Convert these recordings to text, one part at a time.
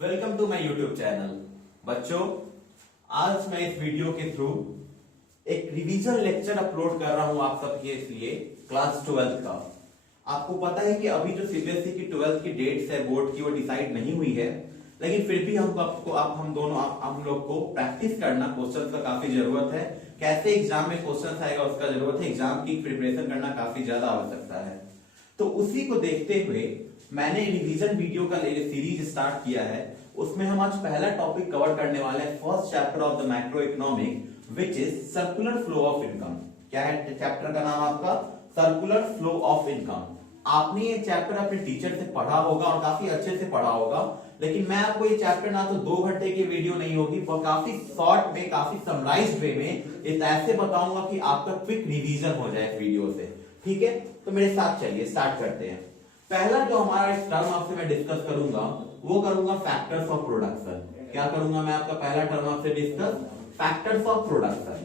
Welcome to my YouTube channel. बच्चों, आज मैं इस वीडियो के थ्रू एक रिवीजन लेक्चर अपलोड कर रहा हूं आप सबके लिए क्लास 12 का। आपको पता है कि अभी जो सीबीएसई की 12th की डेट्स है बोर्ड की वो डिसाइड नहीं हुई है, लेकिन फिर भी हम लोग को प्रैक्टिस करना क्वेश्चन का काफी जरूरत है। कैसे एग्जाम में क्वेश्चन आएगा उसका जरूरत है, एग्जाम की प्रिपरेशन करना काफी ज्यादा आवश्यकता है। तो उसी को देखते हुए मैंने रिवीजन वीडियो का सीरीज स्टार्ट किया है। उसमें हम आज पहला टॉपिक कवर करने वाले हैं, first chapter of the macro economic which is circular flow of income. क्या है चैप्टर का नाम आपका? Circular flow of income. आपने ये चैप्टर अपने टीचर से पढ़ा होगा और काफी अच्छे से पढ़ा होगा, लेकिन मैं आपको ये चैप्टर ना तो 2 घंटे की वीडियो नहीं होगी, वो काफी शॉर्ट में, काफी समराइज्ड वे में ऐसे बताऊंगा कि आपका क्विक रिवीजन हो जाए वीडियो से। ठीक है, तो मेरे साथ चलिए स्टार्ट करते हैं। पहला जो हमारा टर्म आपसे मैं डिस्कस करूंगा वो करूंगा फैक्टर्स ऑफ प्रोडक्शन। क्या करूंगा मैं? आपका पहला टर्म आपसे discuss factors of production.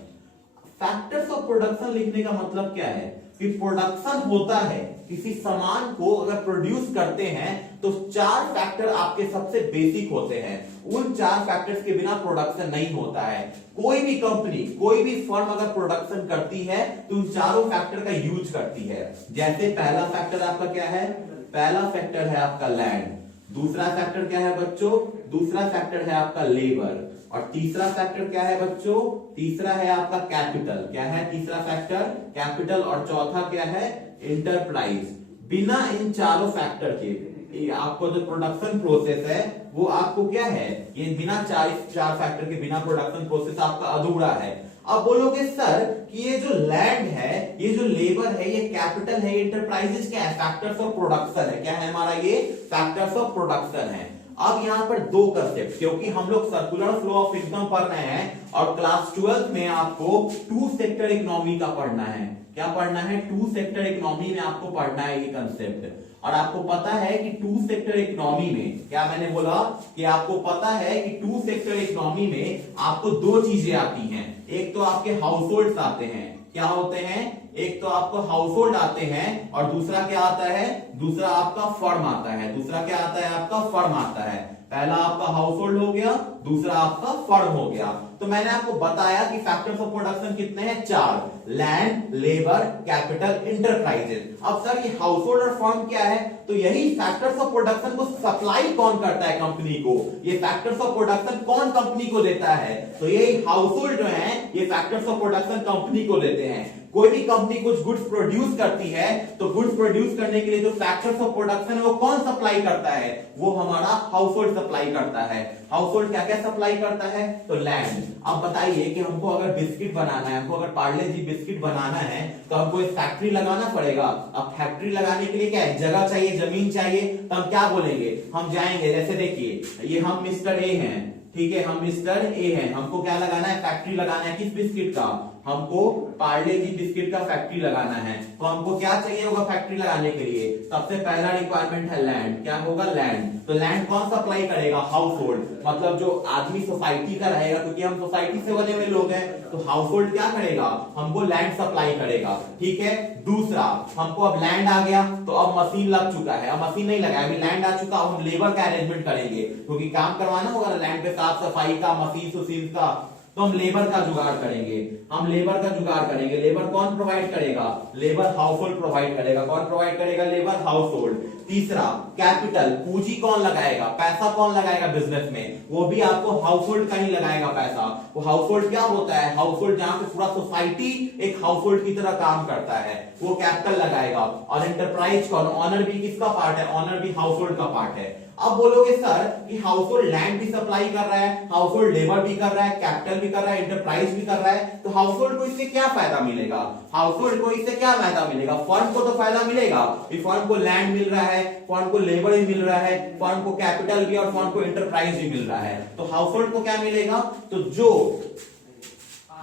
Factors of production लिखने का मतलब क्या है कि प्रोडक्शन होता है, किसी सामान को अगर प्रोड्यूस करते हैं तो 4 फैक्टर आपके सबसे बेसिक होते हैं। उन 4 फैक्टर्स के बिना प्रोडक्शन नहीं होता है। कोई भी कंपनी, कोई भी फर्म अगर प्रोडक्शन करती है तो उन चारों फैक्टर का यूज करती है। जैसे पहला फैक्टर आपका क्या है? पहला फैक्टर है आपका लैंड। दूसरा फैक्टर क्या है बच्चों? दूसरा फैक्टर है आपका लेबर। और तीसरा फैक्टर क्या है बच्चों? तीसरा है आपका कैपिटल। क्या है तीसरा फैक्टर? कैपिटल। और चौथा क्या है? इंटरप्राइज। बिना इन चारों फैक्टर के आपको जो प्रोडक्शन प्रोसेस है वो आपको क्या है? ये बिना चार फैक्टर के बिना प्रोडक्शन प्रोसेस आपका अधूरा है। अब बोलोगे सर कि ये जो लैंड है, ये जो लेबर है, ये कैपिटल है, इंटरप्राइजेस क्या है? फैक्टर्स ऑफ प्रोडक्शन है। क्या है हमारा? ये फैक्टर्स ऑफ प्रोडक्शन है। अब यहां पर 2 कंसेप्ट, क्योंकि हम लोग सर्कुलर फ्लो ऑफ इनकम पढ़ रहे हैं और क्लास 12 में आपको 2 सेक्टर इकोनॉमी का पढ़ना है। क्या पढ़ना है? 2 सेक्टर इकोनॉमी में आपको पढ़ना है ये कंसेप्ट। और आपको पता है कि 2 सेक्टर इकोनॉमी में, क्या मैंने बोला कि आपको पता है कि 2 सेक्टर इकोनॉमी में आपको 2 चीजें आती हैं। एक तो आपके हाउस होल्ड आते हैं। क्या होते हैं? एक तो आपको हाउस होल्ड आते हैं और दूसरा क्या आता है? दूसरा आपका फर्म आता है। दूसरा क्या आता है? आपका फर्म आता है। पहला आपका हाउस होल्ड हो गया, दूसरा आपका फर्म हो गया। तो मैंने आपको बताया कि फैक्टर्स ऑफ प्रोडक्शन कितने हैं? 4। Land, labour, capital, enterprises. अब सर ये हाउस होल्ड और फर्म क्या है? तो यही फैक्टर्स ऑफ प्रोडक्शन को सप्लाई कौन करता है कंपनी को? ये फैक्टर्स ऑफ प्रोडक्शन कौन कंपनी को देता है? तो ये हाउस होल्ड जो है ये फैक्टर्स ऑफ प्रोडक्शन कंपनी को देते हैं। कोई भी कंपनी कुछ गुड्स प्रोड्यूस करती है तो गुड्स प्रोड्यूस करने के लिए जो फैक्टर्स ऑफ प्रोडक्शन है वो कौन सप्लाई करता है? वो हमारा हाउस होल्ड सप्लाई करता है। हाउस होल्ड क्या क्या सप्लाई करता है? तो लैंड। अब बताइए कि हमको अगर बिस्किट बनाना है, हमको अगर पार्ले जी बिस्किट बनाना है तो हमको एक फैक्ट्री लगाना पड़ेगा। अब फैक्ट्री लगाने के लिए क्या है? जगह चाहिए, जमीन चाहिए। तो हम क्या बोलेंगे? हम जाएंगे, जैसे देखिए ये हम मिस्टर ए हैं, ठीक है, हम मिस्टर ए हैं, हमको क्या लगाना है? फैक्ट्री लगाना है। किस बिस्किट का? हमको पार्ले जी बिस्किट का फैक्ट्री लगाना है। तो हमको क्या चाहिए होगा फैक्ट्री लगाने के लिए? सबसे पहला रिक्वायरमेंट है लैंड। क्या होगा? लैंड। तो लैंड कौन सप्लाई करेगा? House hold. मतलब जो आदमी सोसाइटी का रहेगा, क्योंकि हम सोसाइटी से बने हुए लोग हैं, तो हाउस होल्ड क्या करेगा? हमको लैंड सप्लाई करेगा। ठीक है। दूसरा, हमको अब लैंड आ गया तो अब मशीन लग चुका है। अब मशीन नहीं लगा, अभी लैंड आ चुका, अब हम लेबर का अरेंजमेंट करेंगे, क्योंकि काम करवाना होगा लैंड पे, साफ सफाई का, मशीन का। तो हम लेबर का जुगाड़ करेंगे। हम लेबर का जुगाड़ करेंगे। लेबर कौन प्रोवाइड करेगा? लेबर हाउस होल्ड प्रोवाइड करेगा। कौन प्रोवाइड करेगा? Labour house hold. तीसरा, कैपिटल, पूंजी कौन लगाएगा? पैसा कौन लगाएगा बिजनेस में? वो भी आपको हाउस होल्ड का ही लगाएगा पैसा। वो हाउस होल्ड क्या होता है? हाउस होल्ड जहां पे पूरा सोसाइटी एक हाउस होल्ड की तरह काम करता है, वो कैपिटल लगाएगा। और एंटरप्राइज कौन? ऑनर भी किसका पार्ट है? ऑनर भी हाउस होल्ड का पार्ट है। अब बोलोगे सर कि हाउस होल्ड लैंड भी सप्लाई कर रहा है, हाउस होल्ड लेबर भी कर रहा है, कैपिटल भी कर रहा है, एंटरप्राइज भी कर रहा है, तो हाउस होल्ड को इससे क्या फायदा मिलेगा? हाउस होल्ड को इससे क्या फायदा मिलेगा? फर्म को तो फायदा मिलेगा कि फर्म को लैंड मिल रहा है, फर्म को लेबर भी मिल रहा है, फर्म को कैपिटल भी और फर्म को एंटरप्राइज भी मिल रहा है। तो हाउस होल्ड को क्या मिलेगा? तो जो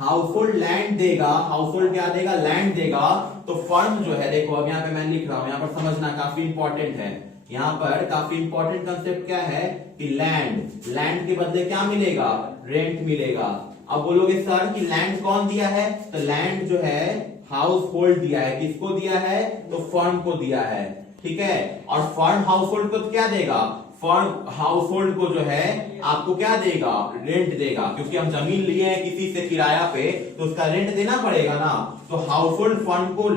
हाउस होल्ड लैंड देगा, हाउस होल्ड क्या देगा? लैंड देगा। तो फर्म जो है, देखो अब यहाँ पे मैं लिख रहा हूं, यहाँ पर समझना काफी इंपॉर्टेंट है। यहाँ पर काफी इंपॉर्टेंट कंसेप्ट क्या है कि लैंड के बदले क्या मिलेगा? रेंट मिलेगा। अब बोलोगे सर कि लैंड कौन दिया है? तो लैंड जो है हाउस होल्ड दिया है। किसको दिया है? तो फर्म को दिया है। ठीक है। और फर्म हाउस होल्ड को क्या देगा? फर्म हाउस होल्ड को जो है आपको क्या देगा, रेंट देगा, क्योंकि हम जमीन लिए हैं किसी से किराया पे तो उसका रेंट देना पड़ेगा ना। तो हाउस होल्ड फर्म को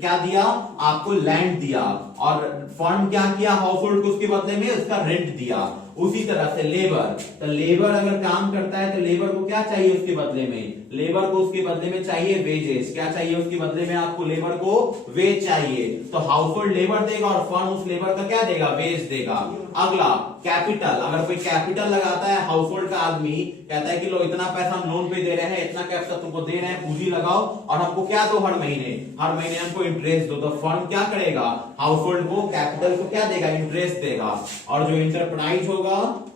क्या दिया, आपको लैंड दिया, और फर्म क्या किया, हाउस होल्ड को उसके बदले में उसका रेंट दिया। उसी तरह से लेबर, तो लेबर अगर काम करता है तो लेबर को क्या चाहिए उसके बदले में, लेबर को उसके बदले में चाहिए वेजेस। क्या चाहिए उसके बदले में, आपको लेबर को वेज चाहिए। तो हाउस होल्ड लेबर देगा और फर्म उस लेबर का क्या देगा, वेज देगा। अगला कैपिटल, अगर कोई कैपिटल लगाता है हाउस होल्ड का आदमी, कहता है कि लो इतना पैसा हम लोन पे दे रहे हैं, इतना कैपिटल तुमको दे रहे हैं, पूंजी लगाओ और हमको क्या दो, हर महीने हमको इंटरेस्ट दो। तो फर्म क्या करेगा, हाउस होल्ड को कैपिटल को क्या देगा, इंटरेस्ट देगा। और जो इंटरप्राइज होगा,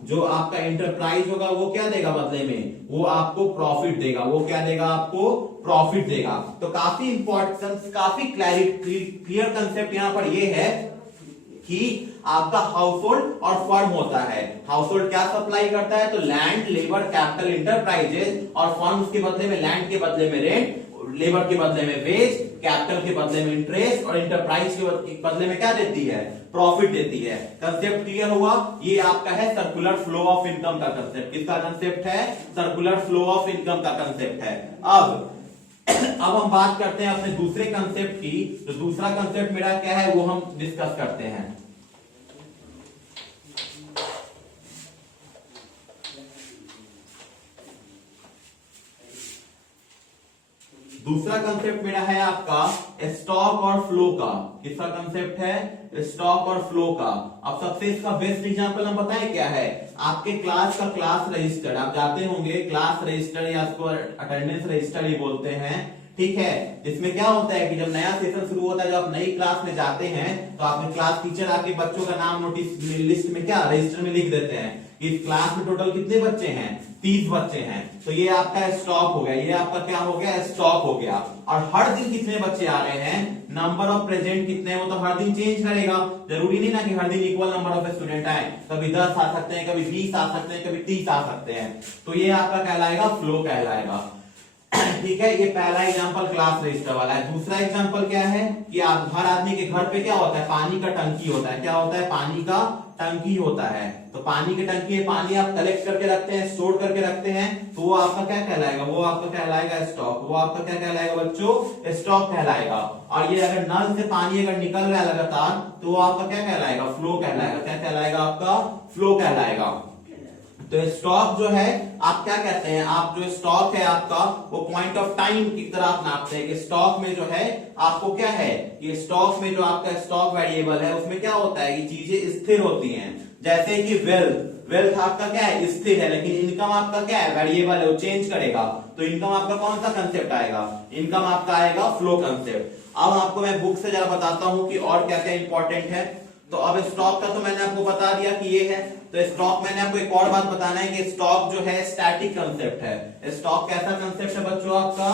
जो आपका इंटरप्राइज होगा वो क्या देगा बदले में, वो आपको प्रॉफिट देगा। वो क्या देगा, आपको प्रॉफिट देगा। तो काफी इंपॉर्टेंट, काफी क्लियर कंसेप्ट यहां पर ये है कि आपका हाउस होल्ड और फर्म होता है। हाउस होल्ड क्या सप्लाई करता है, तो लैंड, लेबर, कैपिटल, इंटरप्राइजेस, और फर्म उसके बदले में लैंड के बदले में रेंट, लेबर के बदले में वेज, कैपिटल के बदले में इंटरेस्ट, और इंटरप्राइज के बदले में क्या देती है, प्रॉफिट देती है। कंसेप्ट क्लियर हुआ। ये आपका है सर्कुलर फ्लो ऑफ इनकम का कंसेप्ट। किसका कंसेप्ट है, सर्कुलर फ्लो ऑफ इनकम का कंसेप्ट है। अब हम बात करते हैं अपने दूसरे कंसेप्ट की। तो दूसरा कंसेप्ट मेरा क्या है वो हम डिस्कस करते हैं। दूसरा कंसेप्ट मेरा है आपका स्टॉक और फ्लो का। किसका कंसेप्ट है, स्टॉक और फ्लो का। अब सबसे इसका बेस्ट एग्जांपल हम बताएं क्या है, आपके क्लास का क्लास रजिस्टर, आप जाते होंगे क्लास रजिस्टर या उसको अटेंडेंस रजिस्टर ही बोलते हैं, ठीक है। इसमें क्या होता है कि जब नया सेशन शुरू होता है, जब आप नई क्लास में जाते हैं तो आपके क्लास टीचर आके बच्चों का नाम नोटिस लिस्ट में क्या रजिस्टर में लिख देते हैं। इस क्लास में टोटल कितने बच्चे हैं, 30 बच्चे हैं। तो ये आपका स्टॉक हो गया, ये आपका क्या हो गया, स्टॉक हो गया। और हर दिन कितने बच्चे आ रहे हैं, नंबर ऑफ प्रेजेंट कितने, वो तो हर दिन चेंज करेगा। जरूरी नहीं ना कि हर दिन इक्वल नंबर ऑफ स्टूडेंट आए, कभी 10 आ सकते हैं, कभी 20 आ सकते हैं, कभी 30 आ सकते हैं। तो ये आपका कहलाएगा फ्लो कहलाएगा, ठीक है। ये पहला एग्जांपल क्लास रजिस्टर वाला है। दूसरा एग्जांपल क्या है कि आप हर आदमी के घर पे क्या होता है, पानी का टंकी होता है। क्या होता है, पानी का टंकी होता है। तो पानी की टंकी है, पानी आप कलेक्ट करके रखते हैं, स्टोर करके रखते हैं, तो वो आपका क्या कहलाएगा, वो आपका कहलाएगा स्टॉक। वो आपका क्या कहलाएगा बच्चों, स्टॉक कहलाएगा। और ये अगर नल से पानी अगर निकल रहा है लगातार, तो वो आपका क्या कहलाएगा, फ्लो कहलाएगा। क्या कहलाएगा, आपका फ्लो कहलाएगा। तो स्टॉक जो है आप क्या कहते हैं, आप जो स्टॉक है आपका वो पॉइंट ऑफ टाइम की तरह आप नापते हैं कि स्टॉक में जो है आपको क्या है, ये स्टॉक में जो आपका स्टॉक वेरिएबल है उसमें क्या होता है कि चीजें स्थिर होती हैं। जैसे कि वेल्थ आपका क्या है, स्थिर है, लेकिन इनकम आपका क्या है, वेरिएबल है, वो चेंज करेगा। तो इनकम आपका कौन सा कंसेप्ट आएगा, इनकम आपका आएगा फ्लो कंसेप्ट। अब आपको मैं बुक से जरा बताता हूं कि और क्या क्या इंपॉर्टेंट है। तो अब स्टॉक का तो मैंने आपको बता दिया कि ये है। तो स्टॉक मैंने आपको एक और बात बताना है कि स्टॉक जो है स्टैटिक कंसेप्ट है। स्टॉक कैसा कंसेप्ट है बच्चों आपका,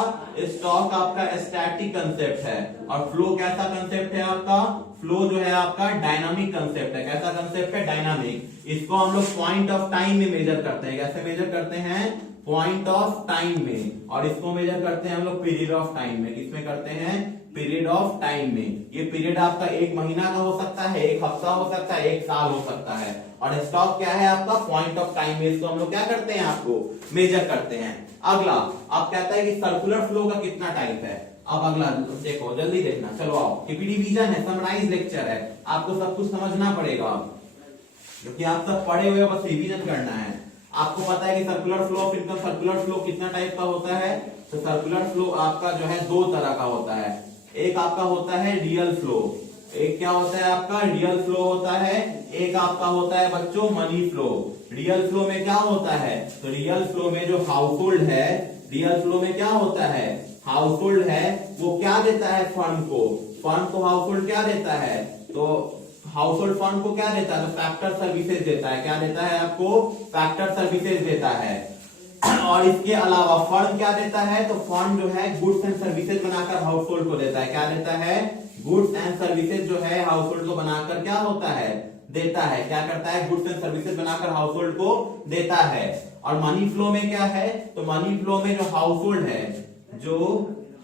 स्टॉक आपका स्टैटिक कंसेप्ट है। और फ्लो कैसा कंसेप्ट है आपका, फ्लो जो है आपका डायनामिक कंसेप्ट है। कैसा कंसेप्ट है, डायनामिक। इसको हम लोग पॉइंट ऑफ टाइम में मेजर करते हैं। कैसे मेजर करते हैं, पॉइंट ऑफ टाइम में। और इसको मेजर करते हैं हम लोग पीरियड ऑफ टाइम में। किसमें करते हैं, पीरियड ऑफ टाइम में। ये पीरियड आपका 1 महीना का हो सकता है, 1 हफ्ता हो सकता है, 1 साल हो सकता है। और स्टॉक क्या है आपका, पॉइंट ऑफ टाइम में। इसको हम लोग क्या करते हैं, आपको मेजर करते हैं। अगला आप कहता है कि सर्कुलर फ्लो का कितना टाइप है। अब अगला देखो, जल्दी देखना, चलो आओ। रिवीजन है, समराइज लेक्चर है, आपको सब कुछ समझना पड़ेगा क्योंकि आप सब पढ़े हुए, बस रिवीजन करना है। आपको पता है कि circular flow of income, circular flow कितना टाइप का होता है। तो सर्कुलर फ्लो आपका जो है 2 तरह का होता है। एक आपका होता है रियल फ्लो, एक क्या होता है आपका, रियल फ्लो होता है। एक आपका होता है बच्चों मनी फ्लो। रियल फ्लो में क्या होता है, तो रियल फ्लो में जो हाउस होल्ड है, रियल फ्लो में क्या होता है, हाउस होल्ड है, वो क्या देता है फर्म को, फर्म को हाउस होल्ड क्या देता है, तो हाउस होल्ड फर्म को क्या देता है, तो फैक्टर सर्विसेज देता है। क्या देता है आपको, फैक्टर सर्विसेज देता है। और इसके अलावा फर्म क्या देता है, तो फर्म जो है गुड्स एंड सर्विसेज बनाकर हाउस होल्ड को देता है। क्या देता है, गुड्स एंड सर्विसेज जो है हाउस होल्ड को बनाकर क्या होता है, देता है। क्या करता है, गुड्स एंड सर्विसेज बनाकर हाउस होल्ड को देता है। और मनी फ्लो में क्या है, तो मनी फ्लो में जो हाउस होल्ड है, जो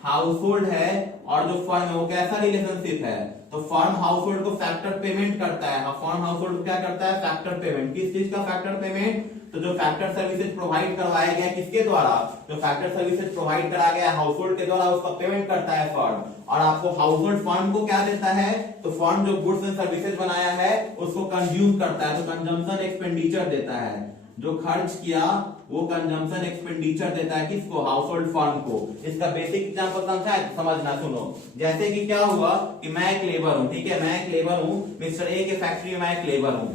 हाउस होल्ड है और जो फर्म है, वो कैसा रिलेशनशिप है, तो फर्म हाउस होल्ड को फैक्टर पेमेंट करता है। फर्म हाउस होल्ड क्या करता है? Factor payment. किस चीज का फैक्टर पेमेंट? तो जो फैक्टर सर्विसेज प्रोवाइड करवाया गया किसके द्वारा? जो फैक्टर सर्विसेज प्रोवाइड करा गया हाउस होल्ड के द्वारा, उसका पेमेंट करता है फर्म। और आपको हाउस होल्ड फर्म को क्या देता है? तो फर्म जो गुड्स एंड सर्विसेज बनाया है उसको कंज्यूम करता है, तो कंजम्पशन एक्सपेंडिचर देता है। जो खर्च किया वो कंजम्पशन एक्सपेंडिचर देता है किसको? हाउस होल्ड फर्म को। इसका बेसिक एग्जांपल समझा है? समझना, सुनो। जैसे कि क्या हुआ कि मैं एक लेबर हूं, ठीक है, मैं एक लेबर हूं, मिस्टर ए के फैक्ट्री में मैं एक लेबर हूं,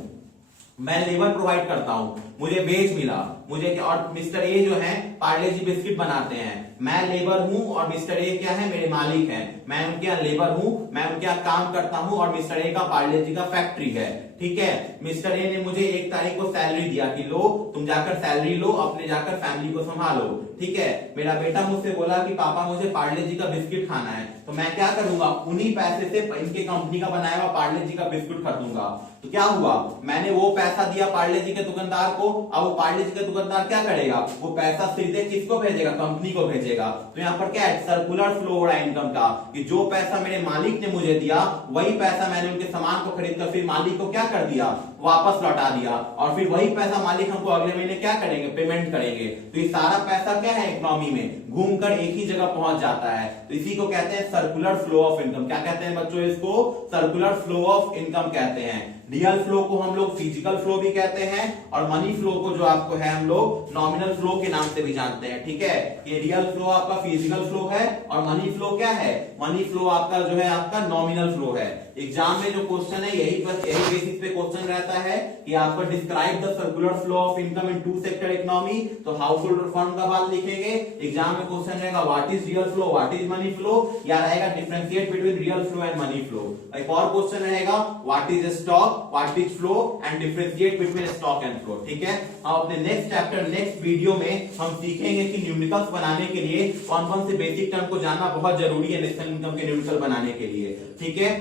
मैं लेबर प्रोवाइड करता हूं, मुझे वेज मिला, मुझे, और मिस्टर ए जो है पार्ले जी बिस्किट बनाते हैं, मैं लेबर हूं और मिस्टर ए क्या है? मेरे मालिक हैं। मैं उनके यहाँ लेबर हूं, मैं उनके यहाँ काम करता हूं और मिस्टर ए का पार्ले जी का फैक्ट्री है, ठीक है। मिस्टर ए ने मुझे 1 तारीख को सैलरी दिया कि लो तुम जाकर सैलरी लो, अपने जाकर फैमिली को संभालो, ठीक है। मेरा बेटा मुझसे बोला कि पापा मुझे पार्ले जी का बिस्किट खाना है, तो मैं क्या करूंगा? उन्हीं पैसे से इनके कंपनी का बनाया हुआ पार्ले जी का बिस्कुट खरीदूंगा। तो क्या हुआ? मैंने वो पैसा दिया पार्ले जी के दुकानदार को, अब वो पार्ले जी का दुकानदार क्या करेगा? वो पैसा सीधे किसको भेजेगा? कंपनी को भेजेगा। तो यहाँ पर क्या है? सर्कुलर फ्लो हो रहा है इनकम का, कि जो पैसा मेरे मालिक ने मुझे दिया वही पैसा मैंने उनके सामान को खरीद कर फिर मालिक को क्या कर दिया? वापस लौटा दिया, और फिर वही पैसा मालिक हमको अगले महीने क्या करेंगे? पेमेंट करेंगे। तो ये सारा पैसा क्या है? इकोनॉमी में घूमकर एक ही जगह पहुंच जाता है। तो इसी को कहते हैं सर्कुलर फ्लो ऑफ इनकम। क्या कहते हैं बच्चों? इसको सर्कुलर फ्लो ऑफ इनकम कहते हैं। रियल फ्लो को हम लोग फिजिकल फ्लो भी कहते हैं, और मनी फ्लो को जो आपको है हम लोग नॉमिनल फ्लो के नाम से भी जानते हैं, ठीक है। ये रियल फ्लो आपका फिजिकल फ्लो है, और मनी फ्लो क्या है? मनी फ्लो आपका जो है आपका नॉमिनल फ्लो है। एग्जाम में जो क्वेश्चन है यही बेसिस पे क्वेश्चन रहता है कि आपको describe the circular flow of income in 2 sector economy. तो हाउस होल्ड और फर्म का बात लिखेंगे। एग्जाम में क्वेश्चन रहेगा what is real flow, what is money flow, या रहेगा differentiate between real flow and money flow. एक और क्वेश्चन रहेगा what is stock, what is flow and differentiate between stock and flow, ठीक है। अब अपने नेक्स्ट चैप्टर नेक्स्ट वीडियो में हम सीखेंगे कि न्यूमेरिकल्स बनाने के लिए कौन कौन से बेसिक टर्म को जानना बहुत जरूरी है नेशनल इनकम के न्यूमेरिकल बनाने के लिए, ठीक है।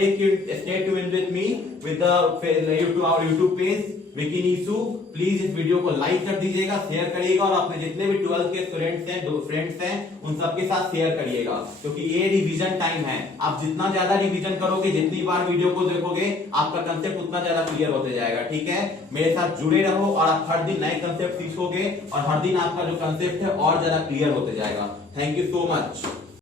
Stay tuned with me with our YouTube page Vicky Neesu. Please इस वीडियो को लाइक कर दीजिएगा, शेयर करिएगा, और अपने जितने भी 12th के फ्रेंड्स हैं उन सबके साथ शेयर करिएगा, क्योंकि ये रिवीजन टाइम है। आप जितना ज्यादा रिवीजन करोगे, जितनी बार वीडियो को देखोगे, आपका कंसेप्ट उतना ज्यादा क्लियर होते जाएगा, ठीक है। मेरे साथ जुड़े रहो और आप हर दिन नए कंसेप्ट सीखोगे, और हर दिन आपका जो कंसेप्ट है और ज्यादा क्लियर होते जाएगा। Thank you so much.